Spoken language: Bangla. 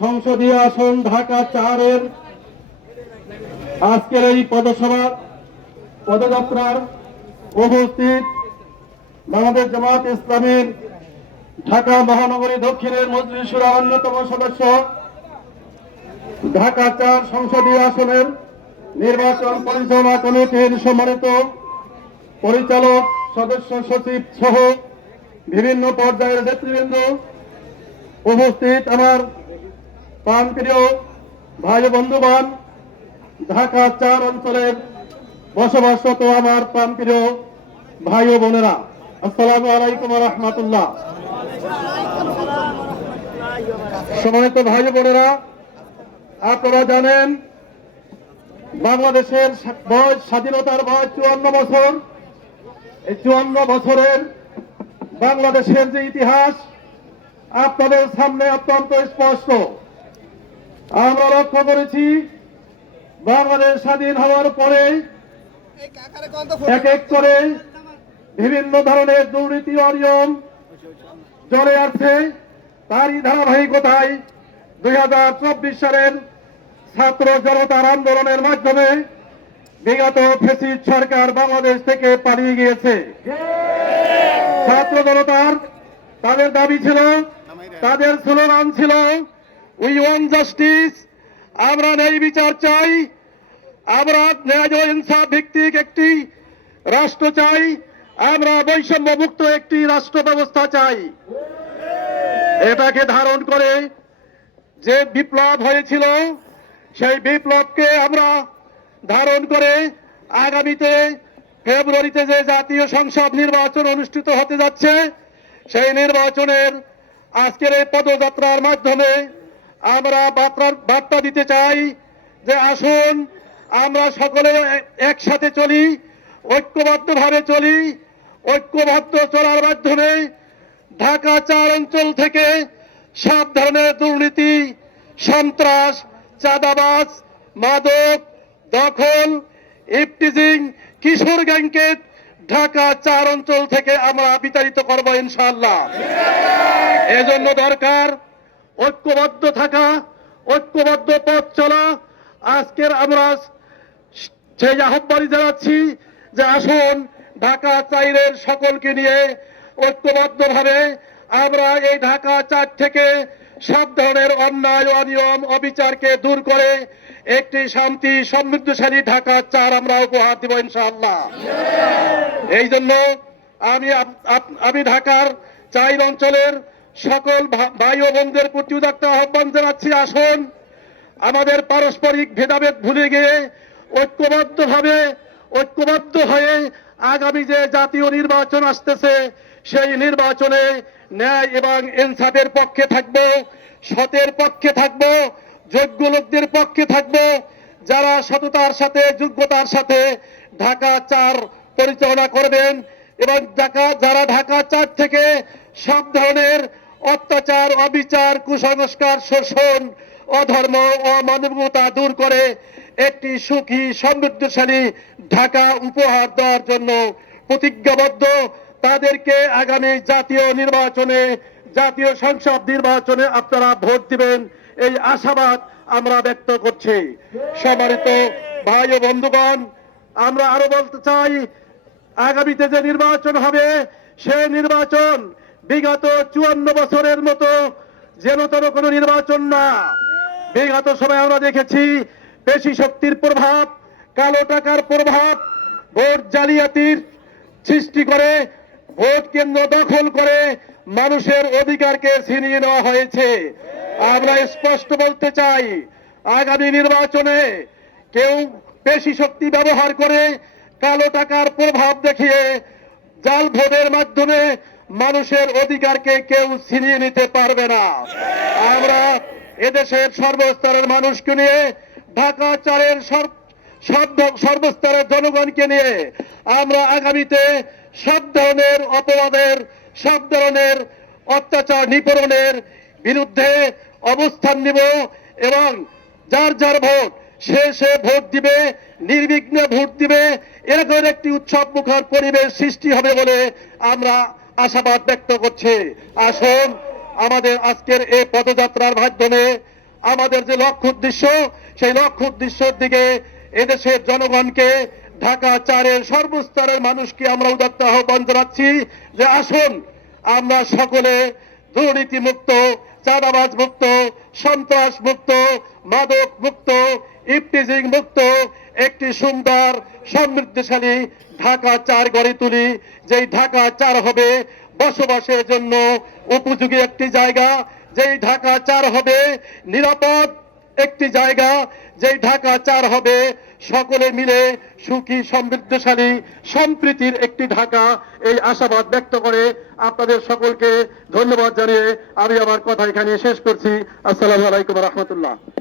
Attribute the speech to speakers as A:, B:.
A: সংসদীয় আসন ঢাকা চারের আজকের এই পদসভা, পদযাত্রার উপস্থিত বাংলাদেশ জামাত ইসলামের ঢাকা মহানগরী দক্ষিণের মজলিসুরা অন্যতম সদস্য। ঢাকা চার সংসদীয় আসনের নির্বাচন পরিচালনা কমিটির সম্মানিত পরিচালক, সদস্য সচিব সহ বিভিন্ন পর্যায়ের নেতৃবৃন্দ উপস্থিত। আমার প্রাণপ্রিয় ভাই বন্ধুবান ঢাকা চার অঞ্চলের বসবাসরত আমার প্রাণপ্রিয় ভাই ও বোনেরা। আসসালামু আলাইকুম রহমতুল্লাহ। সম্মানিত ভাই বোনেরা, আপনারা জানেন বাংলাদেশের বয়স, স্বাধীনতার বয়স চুয়ান্ন বছর। এই চুয়ান্ন বছরের বাংলাদেশের যে ইতিহাস, আপনাদের সামনে অত্যন্ত স্পষ্ট। আমরা লক্ষ্য করেছি, বাংলাদেশ স্বাধীন হওয়ার পরে এক এক করে বিভিন্ন ধরনের দুর্নীতি অনিয়ম চলে আসছে। তারই ধারাবাহিকতায় দুই হাজার চব্বিশ সালের ছাত্র জনতার আন্দোলনের মাধ্যমে বিগত ফেসিড সরকার বাংলাদেশ থেকে পালিয়ে গিয়েছে। ছাত্র জনতার তাদের দাবি ছিল, তাদের স্লোগান ছিল উই ওয়ান জাস্টিস আমরা ন্যায় বিচার চাই। আমরা ন্যায় ও ইনসাফ ভিত্তিক একটি রাষ্ট্র চাই। আমরা বৈষম্য মুক্ত একটি রাষ্ট্র ব্যবস্থা চাই। এটাকে ধারণ করে যে বিপ্লব হয়েছিল, সেই বিপ্লবকে আমরা ধারণ করে আগামীতে ফেব্রুয়ারিতে যে জাতীয় সংসদ নির্বাচন অনুষ্ঠিত হতে যাচ্ছে, সেই নির্বাচনের আজকের এই পদযাত্রার মাধ্যমে আমরা বার্তা- দিতে চাই যে আসুন, আমরা সকলে একসাথে চলি, ঐক্যবদ্ধভাবে চলি, ঐক্যবদ্ধ চলার মাধ্যমে ঢাকা চার অঞ্চল থেকে সব ধরনের দুর্নীতি, সন্ত্রাস, চাঁদাবাজ, মাদক, দখল ইফটিজিং কিশোর গ্যাংকে ঢাকা চার অঞ্চল থেকে আমরা বিতাড়িত করব ইনশাআল্লাহ। এজন্য দরকার ঐক্যবদ্ধ থাকা ঐক্যবদ্ধ পথ চলা। আজকের আমরা সেই আহ্বানই জানাচ্ছি যে আসুন ঢাকা চাইরের সকলকে নিয়ে ঐক্যবদ্ধভাবে আমরা এই ঢাকা চার থেকে সব ধরনের অন্যায় অনিয়ম অবিচারকে দূর করে একটি শান্তি সমৃদ্ধশালী ঢাকা চার আমরা উপহার দিব ইনশাআল্লাহ। এই জন্য আমি আমি ঢাকার চাইর অঞ্চলের সকল ভাই ও বোনদের প্রতি উদাত্ত আহ্বান জানাচ্ছি, আসুন। আমাদের পারস্পরিক ভেদাভেদ ভুলে গিয়ে ঐক্যবদ্ধভাবে, ঐক্যবদ্ধ হয়ে আগামী যে জাতীয় নির্বাচন আসতেছে, সেই নির্বাচনে ন্যায় এবং ইনসাফের পক্ষে থাকব, সতের পক্ষে থাকব, যোগ্য লোকদের পক্ষে থাকব, যারা সততার সাথে, যোগ্যতার সাথে ঢাকা চার পরিচালনা করবেন এবং ঢাকা যারা ঢাকা চার থেকে সব ধরনের অত্যাচার, অবিচার, কুসংস্কার, শোষণ, অধর্ম অমানবতা দূর করে একটি সুখী, সমৃদ্ধশালী ঢাকা উপহার দেওয়ার জন্য প্রতিজ্ঞাবদ্ধ। তাদেরকে আগামী জাতীয় নির্বাচনে, জাতীয় সংসদ নির্বাচনে আপনারা ভোট দিবেন। এই আশাবাদ আমরা ব্যক্ত করছি। সম্মানিত ভাই ও বন্ধুগণ, আমরা আরও বলতে চাই, আগামীতে যে নির্বাচন হবে, সে নির্বাচন বিগত চুয়ান্ন বছরের মতো যেন তেন কোনো নির্বাচন না। বিগত সময় আমরা দেখেছি পেশি শক্তির প্রভাব, কালো টাকার প্রভাব, ভোট জালিয়াতির সৃষ্টি করে, ভোট কেন্দ্র দখল করে মানুষের অধিকারকে ছিনিয়ে নেওয়া হয়েছে। আমরা স্পষ্ট বলতে চাই, আগামী নির্বাচনে কেউ পেশি শক্তি ব্যবহার করে কালো টাকার প্রভাব দেখিয়ে জাল ভোটের মাধ্যমে মানুষের অধিকারকে কেউ ছিনিয়ে নিতে পারবে না। আমরা এদেশের সর্বস্তরের মানুষকে নিয়ে, ঢাকা চারের সর্বস্তরের জনগণকে নিয়ে আমরা আগামীতে সব ধরনের অপরাধের সব ধরনের অত্যাচার নিপরণের বিরুদ্ধে অবস্থান নিব এবং যার যার ভোট, সে সে ভোট দিবে, নির্বিঘ্নে ভোট দিবে। এরকম একটি উৎসব মুখর পরিবেশ সৃষ্টি হবে বলে আমরা আশাবাদ ব্যক্ত করছি। আসুন, আমাদের আজকের এই পদযাত্রার মাধ্যমে আমাদের যে লক্ষ্য উদ্দেশ্য, সেই লক্ষ্য উদ্দেশ্যের দিকে এদেশের জনগণকে ঢাকা চারের সর্বস্তরের মানুষকে আমরা উদাত্ত আহ্বান জানাচ্ছি যে আসুন, আমরা সকলে দুর্নীতি মুক্ত চাঁদাবাজ মুক্ত সন্ত্রাস মুক্ত মাদক মুক্ত ইফটিজিং মুক্ত একটি সুন্দর সমৃদ্ধশালী ঢাকা চার গড়ে তুলি। যেই ঢাকা চার হবে বসবাসের জন্য উপযোগী একটি জায়গা। যেই ঢাকা চার হবে নিরাপদ একটি জায়গা। যেই ঢাকা চার হবে সকলে মিলে সুখী, সমৃদ্ধশালী, সম্প্রীতির একটি ঢাকা। এই আশাবাদ ব্যক্ত করে আপনাদের সকলকে ধন্যবাদ জানিয়ে আমি আমার কথা এখানে শেষ করছি। আসসালামু আলাইকুম রহমতুল্লাহ।